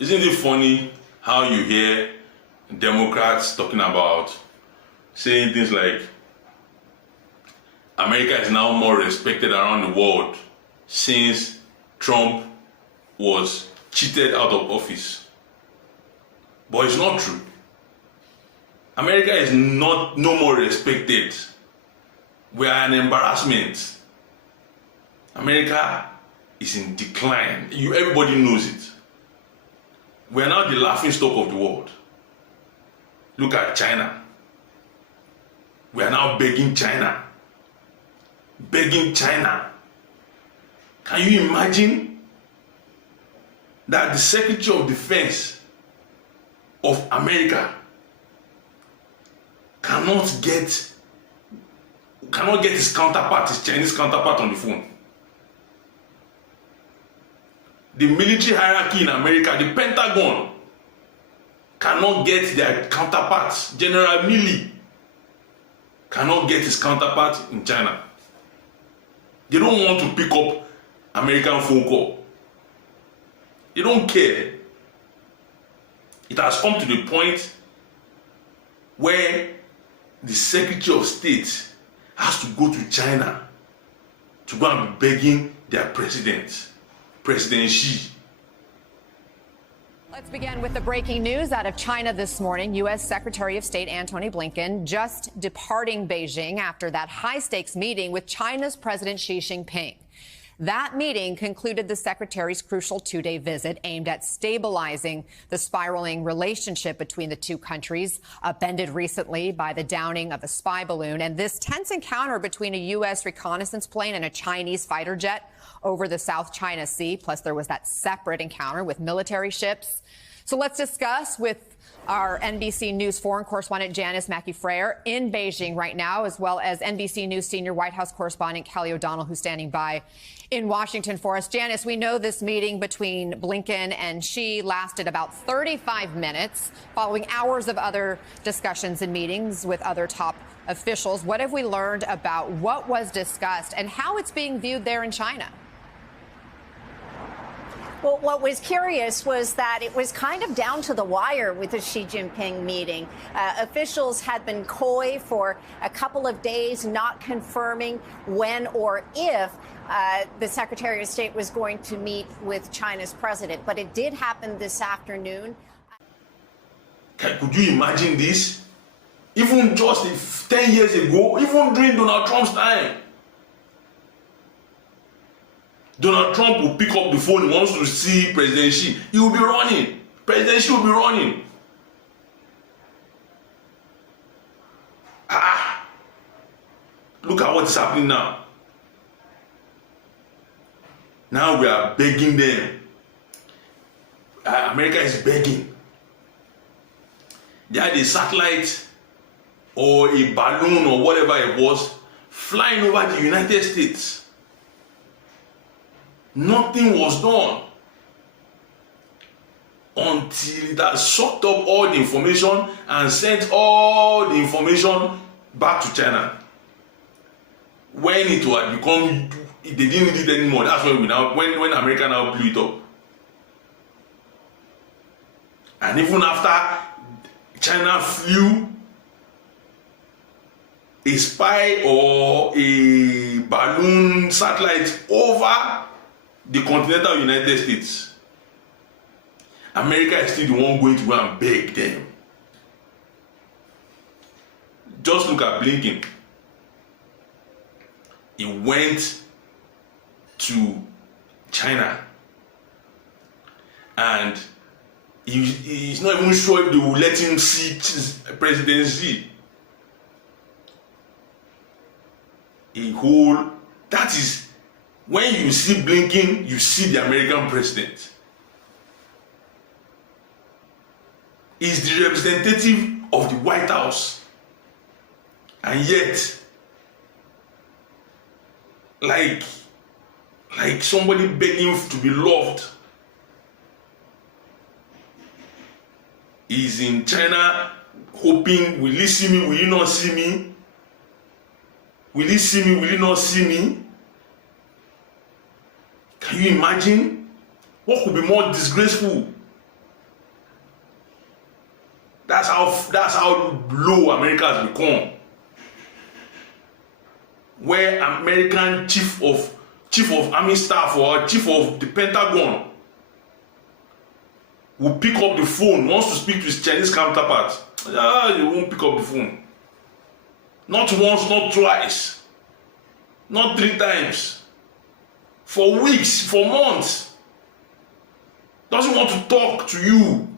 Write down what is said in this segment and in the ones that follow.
Isn't it funny how you hear Democrats talking about saying things like America is now more respected around the world since Trump was cheated out of office? But it's not true. America is no more respected. We are an embarrassment. America is in decline. Everybody knows it. We are now the laughing stock of the world. Look at China. We are now begging China. Begging China. Can you imagine that the Secretary of Defense of America cannot get his counterpart, his Chinese counterpart on the phone? The military hierarchy in America, the Pentagon, cannot get their counterparts. General Milley cannot get his counterpart in China. They don't want to pick up American phone call. They don't care. It has come to the point where the Secretary of State has to go to China to go and be begging their president, President Xi. Let's begin with the breaking news out of China this morning. U.S. Secretary of State Anthony Blinken just departing Beijing after that high-stakes meeting with China's President Xi Jinping. That meeting concluded the secretary's crucial two-day visit aimed at stabilizing the spiraling relationship between the two countries, upended recently by the downing of a spy balloon. And this tense encounter between a U.S. reconnaissance plane and a Chinese fighter jet over the South China Sea. Plus, there was that separate encounter with military ships. So let's discuss with our NBC News foreign correspondent Janice Mackey-Freyer in Beijing right now, as well as NBC News senior White House correspondent Kelly O'Donnell, who's standing by in Washington for us. Janice, we know this meeting between Blinken and Xi lasted about 35 minutes, following hours of other discussions and meetings with other top officials. What have we learned about what was discussed and how it's being viewed there in China? Well, what was curious was that it was kind of down to the wire with the Xi Jinping meeting. Officials had been coy for a couple of days, not confirming when or if the Secretary of State was going to meet with China's president. But it did happen this afternoon. Could you imagine this? Even just 10 years ago, even during Donald Trump's time, Donald Trump will pick up the phone, he wants to see President Xi. He will be running. President Xi will be running. Look at what is happening now. Now we are begging them. America is begging. They had a satellite or a balloon or whatever it was flying over the United States. Nothing was done until it has sucked up all the information and sent all the information back to China. When it had become, they didn't need it anymore. That's when when America now blew it up. And even after China flew a spy or a balloon satellite over the continental United States, America is still the one going to go and beg them. Just look at Blinken. He went to China and he's not even sure if they will let him see President Xi. That is, when you see Blinken, you see the American president. He's the representative of the White House. And yet, like somebody begging to be loved, he's in China hoping, will he see me, will he not see me? Will he see me, will he not see me? Can you imagine? What could be more disgraceful That's how low America has become. Where American chief of army staff or chief of the Pentagon will pick up the phone, wants to speak to his Chinese counterpart. They won't pick up the phone. Not once, not twice, not 3 times. For weeks, for months. Doesn't want to talk to you.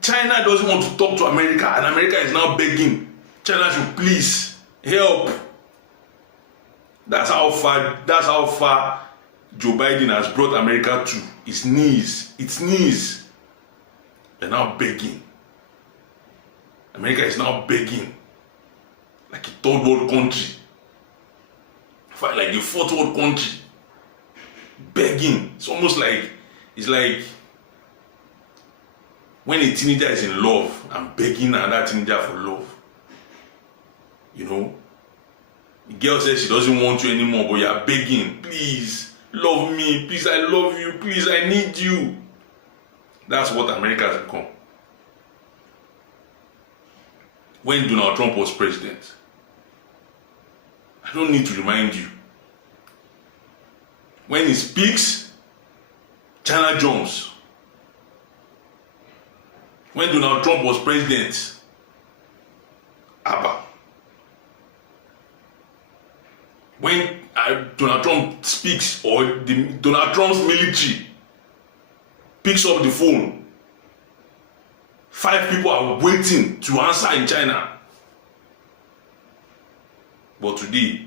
China doesn't want to talk to America, and America is now begging China should please help. That's how far Joe Biden has brought America to its knees. They're now begging. America is now begging, like a third world country, like a fourth world country, begging. It's like when a teenager is in love and begging another teenager for love. You know, the girl says she doesn't want you anymore, but you are begging, please love me, please I love you, please I need you. That's what America has become. When Donald Trump was president, I don't need to remind you. When he speaks, China jumps. When Donald Trump was president, Abba. When Donald Trump speaks, or Donald Trump's military picks up the phone, 5 people are waiting to answer in China. But today,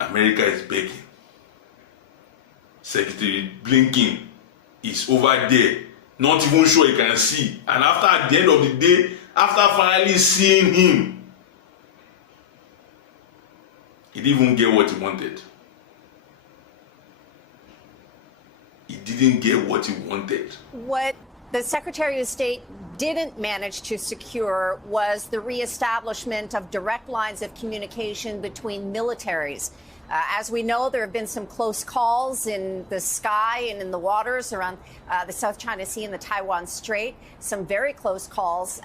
America is begging. Secretary Blinken is over there, not even sure he can see. And at the end of the day, after finally seeing him, he didn't even get what he wanted. He didn't get what he wanted. What the Secretary of State didn't manage to secure was the reestablishment of direct lines of communication between militaries. As we know, there have been some close calls in the sky and in the waters around the South China Sea and the Taiwan Strait. Some very close calls,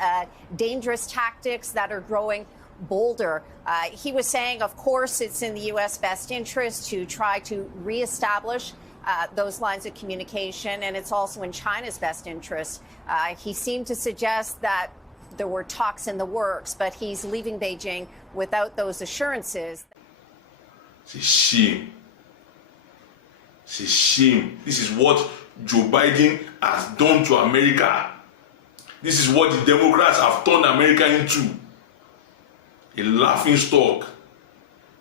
dangerous tactics that are growing bolder. He was saying, of course, it's in the U.S. best interest to try to reestablish those lines of communication, and it's also in China's best interest. He seemed to suggest that there were talks in the works, but he's leaving Beijing without those assurances. It's a shame. It's a shame. This is what Joe Biden has done to America. This is what the Democrats have turned America into. A laughing stock.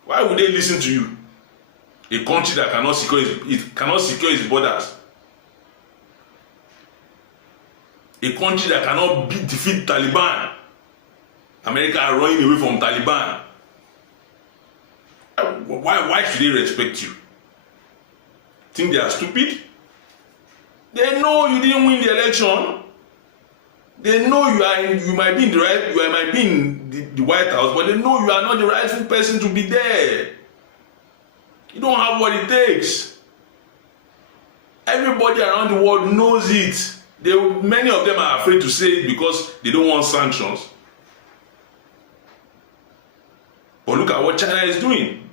Why would they listen to you? A country that cannot secure its borders. A country that cannot defeat Taliban. America are running away from Taliban. Why should they respect you? Think they are stupid? They know you didn't win the election. They know you might be in the White House, but they know you are not the rightful person to be there. You don't have what it takes. Everybody around the world knows it. Many of them are afraid to say it because they don't want sanctions. But look at what China is doing.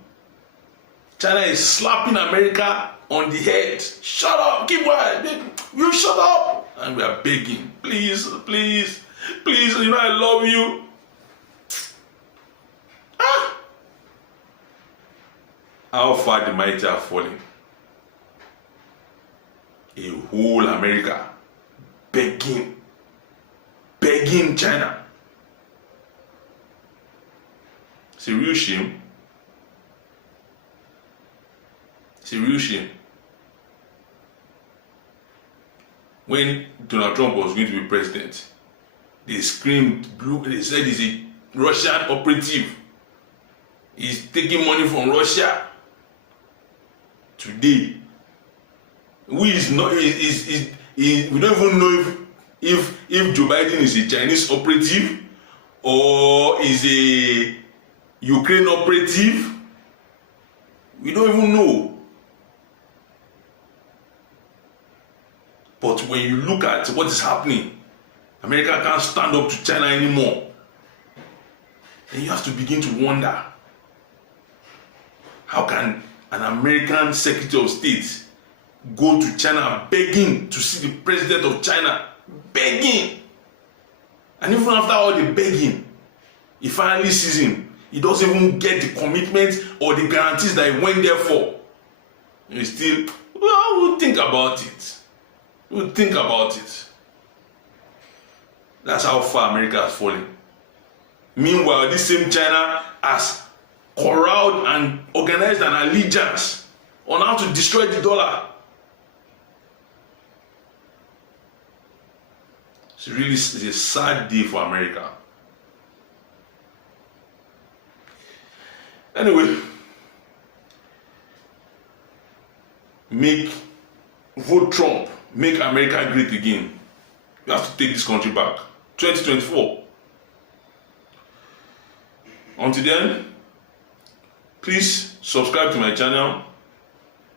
China is slapping America on the head. Shut up, keep quiet. You shut up. And we are begging, please, please, please, you know I love you. How far the mighty are falling. A whole America begging China. It's a real shame. It's a real shame. When Donald Trump was going to be president, they screamed, they said he's a Russian operative. He's taking money from Russia. Today, we don't even know if Joe Biden is a Chinese operative or is a Ukraine operative. We don't even know. when you look at what is happening, America can't stand up to China anymore. And you have to begin to wonder, how can an American Secretary of State go to China begging to see the president of China? Begging! And even after all the begging, he finally sees him. He doesn't even get the commitment or the guarantees that he went there for. He still, well, we'll think about it. We'll think about it. That's how far America has fallen. Meanwhile, this same China has corralled and organized an allegiance on how to destroy the dollar. It's a sad day for America. Anyway, vote Trump, make America great again. You have to take this country back. 2024. Until then, please subscribe to my channel,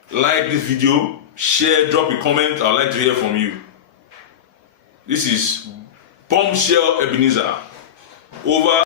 like this video, share, drop a comment. I'd like to hear from you. This is Bombshell Ebenezer. Over.